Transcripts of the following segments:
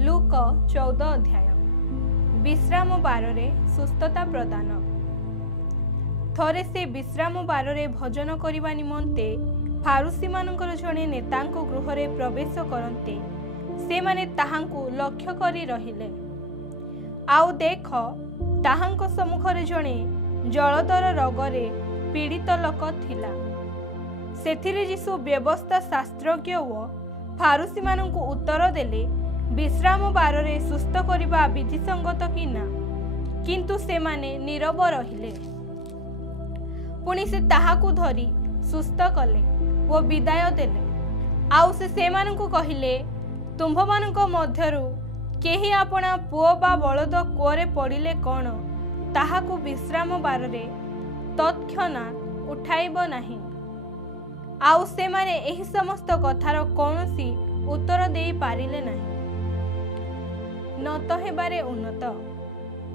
Look 14 अध्याय विश्राम बारे सुस्थता प्रदान। थरे से विश्राम बारे भोजन करने निमंते फारुसी मानकर जड़े नेता गृह रे प्रवेश करते से माने ताहांकु लक्ष्य करी रहिले। आउ देख ताहांको सम्मुखरे जड़े जलदर रोगरे पीड़ित लोक थिला। सेथिरे यीशु व्यवस्था शास्त्रज्ञ व फारुसी मानंकु उत्तर देले विश्राम बारे सुस्थ करने विधिसंगत कि ना, किंतु से माने नीरव रहिले। पुणी से ताहाकु धरी सुस्थ कले वो विदाय देले। आउ से मानंकु कहिले तुम्भ मानंको मध्यरु केही आपणा पुओ बा बलद कुओरे पड़िले कौन ताहाकु विश्राम बारे तत्क्षणात उठाइब नाही। आउ से माने एही समस्त कथार कौनसी उत्तर देई पारिले नाही। नत हेबारे उन्नत।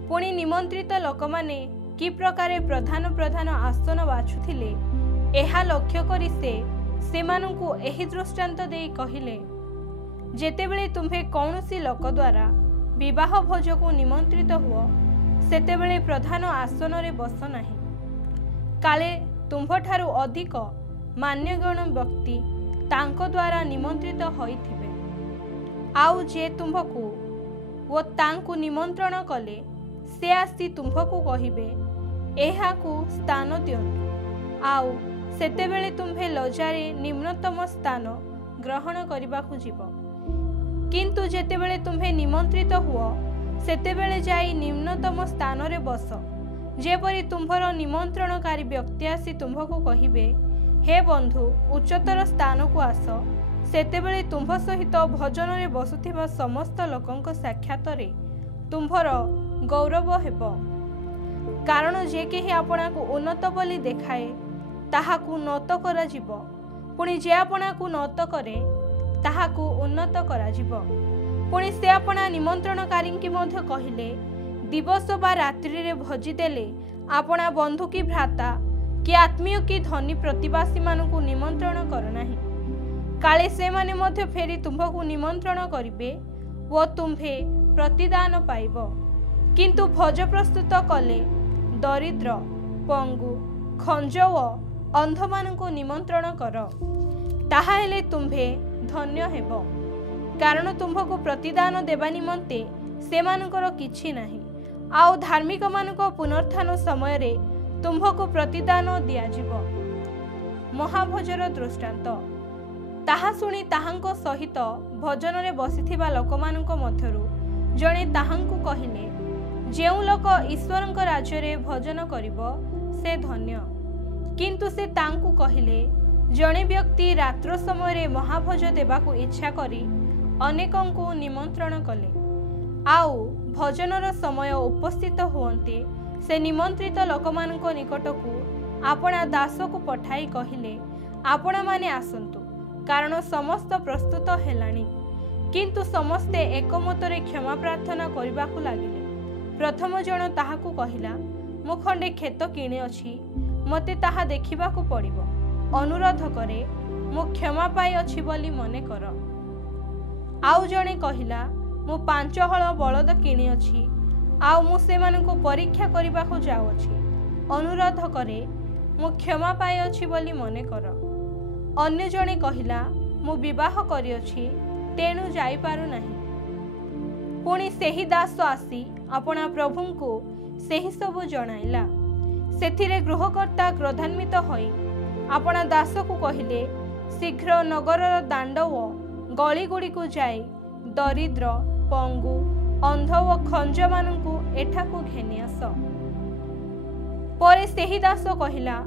पुणी निमंत्रित लोक माने कि प्रकारे प्रधान प्रधान आसन बाछुथिले एहा लक्ष्य करी से मानंकु एही दृष्टांत देई कहिले, जेतेबेले तुम्हे कौनसी लोक द्वारा विवाह भोजकु निमंत्रित हुओ सेतेबेले प्रधान आसन रे बस नाही। काले तुम्भठारु अधिक मान्यगण व्यक्ति तांको द्वारा निमंत्रित होइथिबे। आउ जे तुम्भकु वो तांकु निमंत्रण कले से आसी तुम्भकु कहिबे एहाकु स्थान दियंतु। आउ सेतेबेले तुम्हे लजारे निम्नतम स्थान ग्रहण करिबाकु जीव। किंतु जेतेबेले तुम्हे निमंत्रित हुओ सेतेबेले जाई निम्नतम स्थान रे बस, जेपरि तुम्भर निमंत्रणकारी व्यक्ति आसी तुम्भकु कहिबे हे बंधु उच्चतर स्थान को आस, सेतेबेले तुम्भ सहित भोजन रे बसुथिबा समस्त लोकंक साक्षात रे तुम्भर गौरव हेबो। कारण जे केही आपणाकु उन्नत बोली देखाए ताहाकु नत करा जिवो, पुणी जे आपणाकु नत करे ताहाकु उन्नत करा जिवो। पुणी से आपणा निमंत्रणकारी की मध्य कहिले दिवस बा रात्रि रे भोजी देले आपणा बंधु की भ्राता कि आत्मीय कि धनी प्रतिवासी मानकु निमंत्रण कर नाही। काले से माने मध्य फेरी तुम्भकु निमंत्रण करिवे वो तुम्भे प्रतिदान पाइब। किंतु भोज प्रस्तुत कले दरिद्र पंगु खंज व अंध मानकु निमंत्रण कर, ताहा हेले तुम्भे धन्य हेबो। कारण तुम्भकु प्रतिदान देबा निमंते से मानकर किछि नाही। आउ धार्मिक मानको पुनरुत्थान समय रे तुम्भकु प्रतिदान दियाजिबो। महाभोजर दृष्टांत। ताहा सुनी ताहांको सहित भोजन रे बसिथिबा लोकमानंक मध्यरु जणे ताहांकु कहिले जेउ लोक ईश्वरंक राज्य रे भोजन करिवो से धन्य। किंतु से तांकु कहिले जणे व्यक्ति रात्र समय रे महाभोज देबाकु इच्छा करी अनेकंकु निमंत्रण कले। आउ भोजनर समय उपस्थित हुअन्ते से निमंत्रित लोकमानंक निकटकु आपणा दासकु पठाई कहिले आपण माने आसंतु, कारण समस्त प्रस्तुत हेलाणी। किंतु समस्ते एकमतरे क्षमा प्रार्थना करिबाकु लागिले। प्रथम जन ताहाकु कहिला मु खंडे खेत किणे अछि, मते ताहा देखिबाकु पड़िबो। अनुरोध करे मु क्षमा पाई अछि बोली मने कर। आउ जणे कहिला मु 5 हळ बलद किणी अछि, आउ मु सेमानकु परीक्षा करिबाकु जाउ अछि। अनुरोध करे मु क्षमा पाई अछि बोली मने कर। अन्य जणे कहिला मु विवाह करि अछि, तेणु जाई पारु नाही। पुणी सेही दास आसी अपना प्रभुंकु सेही सबु जणाइला। सेथिरे गृहकर्ता क्रोधान्वित होई अपना दासकु कहिले शीघ्र नगरर दांड व गली गुड़िकु जाई दरिद्र पंगु अंध व खंज मानंकु एठाकु घेनी आस। परे सेही दास कहिला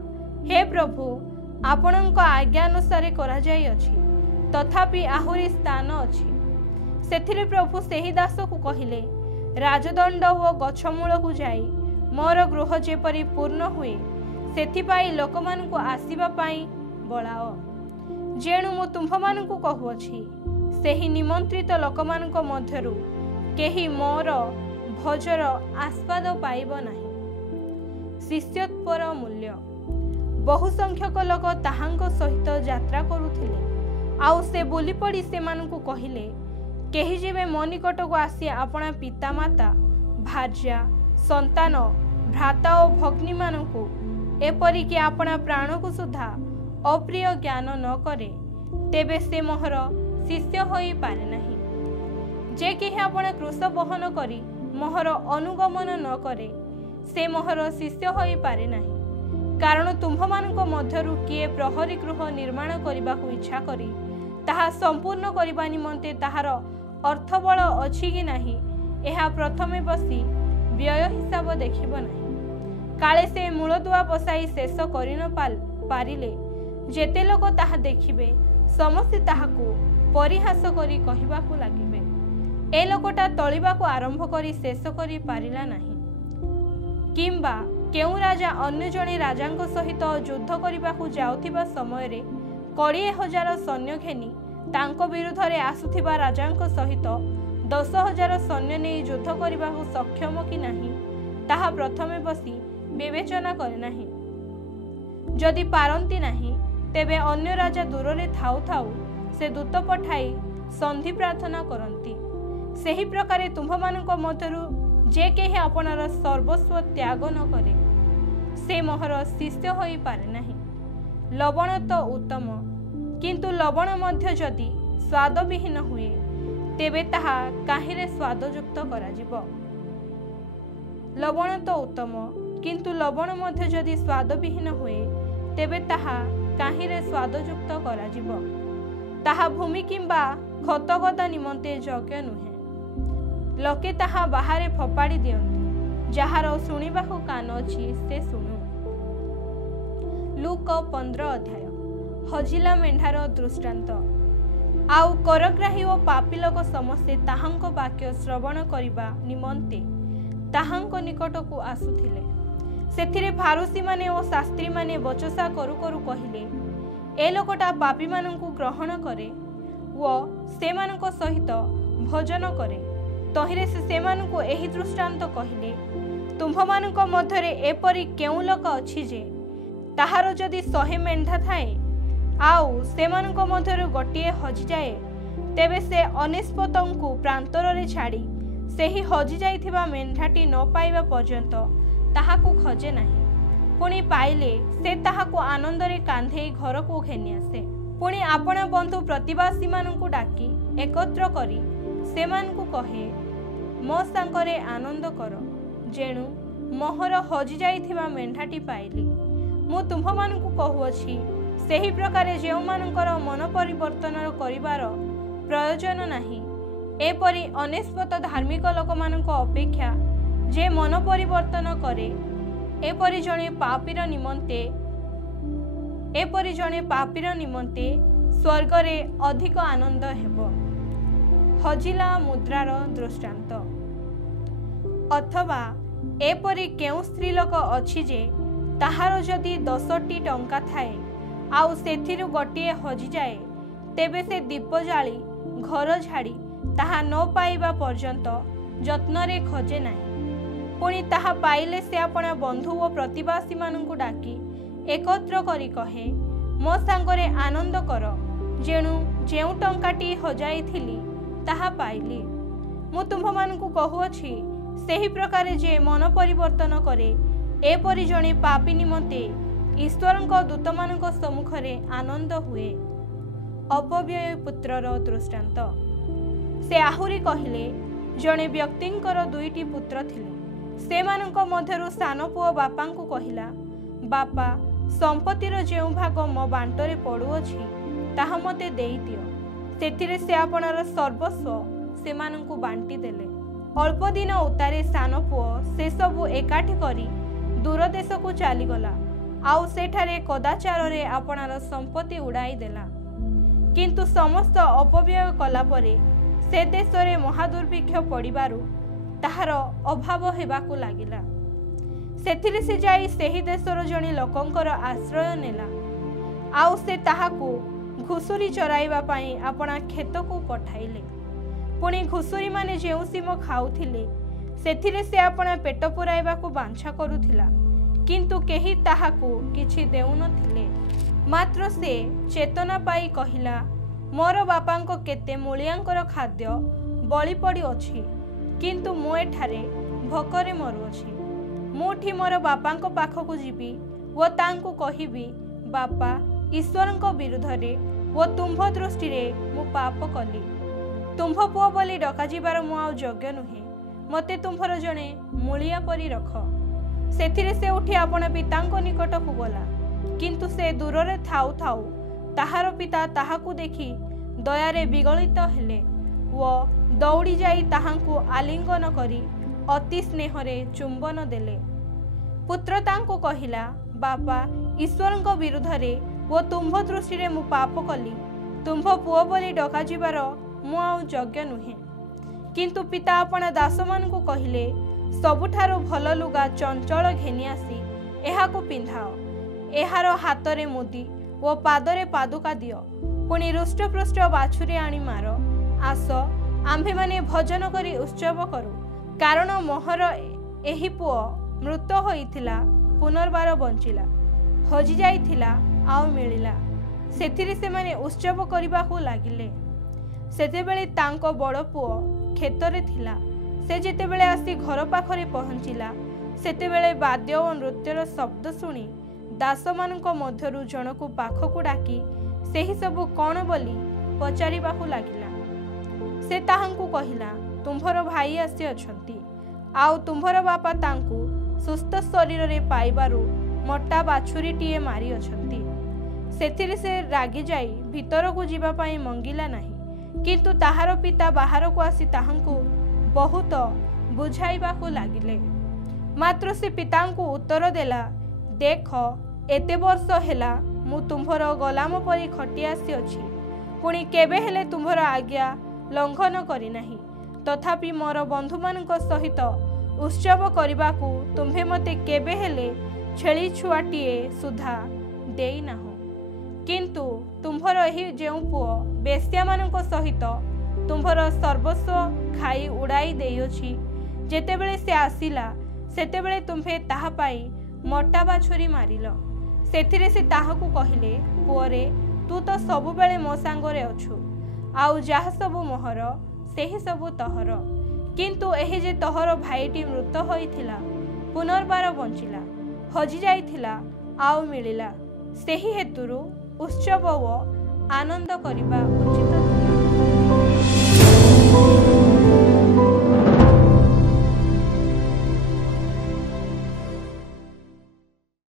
हे प्रभु आपणଙ୍କ आज्ञा अनुसार करा जाई अछि, तथापि आहुरी स्थान अछि। सेथिरे प्रभु सेही दास को कहिले राजदंड व गछमूल को जाई मोर गृह जेपरि पूर्ण हुए सेथिपाई लोकमानंकु आसीबा पाई बळाओ। जेणु मु तुम्भमानंकु कहुअछि सेही निमंत्रित लोकमानंक मध्यरु केही मोर भोजर आस्वाद पाइब नाही। शिष्यत्वर मूल्य। बहु संख्यक लोक ताहांक सहित यात्रा करुथिले। आउ से बोली पड़ी सेमानंकु कहिले केही जेबे मो निकट को आसी आपणा पितामाता भार्या संतान भ्राता और भग्नी मानू एपरिक आपणा प्राण को सुधा अप्रिय ज्ञान न करे तेबे से मोहर शिष्य होई पारे नहीं। जे केही आपण क्रूश बहन करी मोहर अनुगमन न करे से मोहर शिष्य होई पारे नहीं। कारण तुम्भ मानक मध्यरु किए प्रहरी गृह निर्माण करने को इच्छा करी ताहा संपूर्ण करबा निमंते ताहार अर्थबल अछि कि नाही एहा प्रथमे बसी व्यय हिसाब देखिब नाही। काले से मूलदुआ बसाई शेष करि न पारिले जेते लोक ताहा देखिबे समस्ते ताहाकू परिहास करी कहिबाकू लागिबे ए लोकटा तळिबाकू आरंभ करी शेष करि पारिला नाही। किंबा केउ राजा अन्य जणे राजांक सहित युद्ध करबाकू जाउथिबा समय रे 20,000 सैन्य घेनी तांको विरुद्ध रे आसुथिबा राजांक सहित 10,000 सैन्य नहीं युद्ध करबाकू सक्षम कि नाही ताहा प्रथमे बसी विवेचना करे नाही। जदि पारंती नाही तेबे अन्य राजा दूर रे थाउ थाउ से दूत पठाई संधि प्रार्थना करंती। सेही प्रकारे तुम्भ मानक मध्यरु जे केही आपणार सर्वस्व त्याग न करे से मोहर शिष्य होई पारे नाही। लवण तो उत्तम किंतु लवण मध्य जदि स्वाद विहीन हुए तेबे ताहा काहिरे स्वादयुक्त करा जिवो। लवण तो उत्तम किंतु लवण मध्य जदि स्वाद विहीन हुए तेबे ताहा काहिरे स्वादयुक्त करा जिवो। ताहा भूमि किंबा खतगदा निमंते योग्य नुहे। लोके ताहा बाहरे फपाड़ी दियंती जहार शुणिबाकू कान अछि से शुणु। लूक 15 अध्याय हजिला मेंढार दृष्टांत। आउ करग्राही और पापी लोक समस्ते ताहांक वाक्य श्रवण करिबा निमंते ताहांक निकट को आसुथिले। सेथिरे फारुसी माने और शास्त्री माने बचसा करू करू कहिले ए लोकटा पापी मानंकु ग्रहण करे व सेमानक सहित भोजन करे। तहिरे से सेमानकु एही दृष्टांत कहिले तुम्भ मानक मध्यरे एपरि केउ लोक अछि जे ताहार जदि 100 मेंढा थाए आउ सेमानक मध्यरु गोटिए हजि जाए तेबे से अनिष्पतंकु प्रांतर रे छाड़ी सेही हजि जाइथिबा मेंढाटी न पाइबा पर्यंत ताहाकु खोजे नाही। पुणी पाइले से ताहाकु आनंद रे कांधे घर को घेनी आसे। पुणी आपणा बंधु प्रतिवासी मानकु डाकी एकत्र करी सेमानकु कहे मो सांगरे आनंद कर जेणु मोहर हजि जाइथिबा मेंढाटी पाइली। मु तुम्भ मानकु कहुअछि सेही प्रकारे जेउ मानकर मन परिवर्तन करिवार प्रयोजन नाही एपरि अनिष्पत धार्मिक लोक मानक अपेक्षा जे मन परिवर्तन करे एपरि जणे पापीर निमंते स्वर्ग रे अधिक आनंद हेबो। हजिला मुद्रार दृष्टांत। अथवा एपरि केउ स्त्री लोक अछि जे ताहार जदि 10टी टंका थाए आउ सेथिरु गोटिए हजि जाए तेबे से दीप जाली घर झाड़ी ताहा न पाइबा पर्यंत जत्न रे खोजे नाही। पुणी ताहा पाइले से आपणा बंधु और प्रतिवासी मानकु डाकी एकत्र करी कहे मो सांगरे आनंद कर जेणु जेउ टंकाटी हजाइथिली ताहा पाइली। मु तुम्भ मानकु कहुअछि सेही प्रकारे जे मन परिवर्तन करे एपरि जणे पापी निमंते ईश्वरक दूत मानक सम्मुखरे आनंद हुए। अपव्यय पुत्रर दृष्टांत। से आहुरी कहिले जणे व्यक्तिंकर 2टी पुत्र थिले। सेमानक मध्यरु सान पुओ बापांकु कहिला बापा संपत्तिर जेउ भाग मो बांटरे पड़ुअछि ताहा मते देई दियो। सेथिरे से आपणर सर्वस्व सेमानकु बांटी देले। अल्प दिन उतारे सान पुओ से सबु एकाठी करी दूर देश को चली गला आउ सेठारे कदाचार रे आपणर संपत्ति उड़ाई देला। किंतु समस्त अपव्यय कला परे से देश रे महादुर्भिक्ष पड़िबारु ताहार अभाव हेबाकू लागिला। सेथिरे से जाई सेही देशर जणे लोकंकर आश्रय नेला आउ से ताहाकू घुसुरी चराइबा पाई आपणा खेत को पठाइले। पुणी घुसुरी माने जेउ सीम खाउथिले सेथिरे से आपणा पेट पुराइबाकू बांछा करुथिला किंतु केही ताहाकू किछि देउ नथिले। मात्र से चेतना पाई कहिला मोर बापांको केते मूलियांकर खाद्य बलि पड़ी अछि किंतु मु एठारे भोकरे मरुअछि। मुठी मोर बापांको पाखकु जीवी वो तांको कहिबी बापा ईश्वरंको विरुद्धरे वो तुम्भ दृष्टि रे मु पाप कली। तुम्भ पुओ बोली डका जिबार मु आउ योग्य नुहे। मते तुम्भर जणे मूलिया परी रख। सेथिरे से उठी आपण पितांको निकटकु गला किंतु से दूर रे थाउ थाउ ताहार पिता ताहाकु देखि दयारे विगलित हेले वो दौड़ी जाई ताहांकु आलिंगन करी अति स्नेहरे चुंबन देले। पुत्र तांको कहिला बापा ईश्वरंको विरुद्धरे वो तुम्भ दृष्टि रे मु पाप कली। तुम्भ पुओ बोली डका जिबार मु आउ योग्य नुहे। किंतु पिता आपण दास मानकु कहिले सबुठारो भल लुगा चंचल घेनी आसी एहाकु पिंधाओ। एहार हातरे मुदी ओ पादरे पादुका दियो। पुणी रुष्टपृष्ट बाछुरी आनी मार। आस आम्भे माने भजन करी उत्सव करू। कारण मोहर एही पुओ मृत होइथिला पुनर्बार बंचिला, हजि जाइथिला आउ मिलिला। सेथिरे से माने उत्सव करिबाकु लागिले। सेतेबेले तांको बड़ पुओ खेतरे थिला। से जेतेबेले आसी घर पाखरे पहुंचिला सेतेबेले वाद्य और नृत्यर शब्द शुणी दास मानक मध्यरु जनकु पाखकु डाकी सेही सबु कौन बोली पचारिबाकु लागिला। से ताहांकु कहिला तुम्भर भाई आसी अछंती आउ तुम्भर बापा तांकु सुस्थ शरीर रे पाइबारु मोटा बाछुरीटीए मारी अछंती। सेथिरे से रागी जाई भितरकु जीवा पाई मंगिला नाही किंतु ताहार पिता बाहर को आसी ताहांकु बहुत बुझाइबाकु लागिले। मात्र से पितांकु उत्तर देला देख एते वर्ष हेला मु तुम्भर गलाम परी खटी आसी अछि पुणी केबे हेले तुम्भर आज्ञा लंघन करी नाही। तथापि मोर बंधु मानक सहित उत्सव करिबाकु तुम्भे मते केबे हेले छेली छुआटीए सुधा देई नाहो। किंतु तुम्भर एही जेउ पुओ बेश्या मानक सहित तुम्भर सर्वस्व खाई उड़ाई देइछि जेतेबेले से आसिला सेतेबेले तुम्भे ताहा पाई मोटा बाछुरी मारिल। सेथिरे से ताहाकु कहिले पुओरे तू तो सबु बेले मो सांगरे अछु आउ जाहा सबु मोहर सेही सबु तहर। किंतु एही जे तहर भाईटी मृत होइथिला पुनर्बार बंचिला, हजि जाइथिला आउ मिलिला। सेही हेतुरु उत्सव व आनंद करिबा उचित।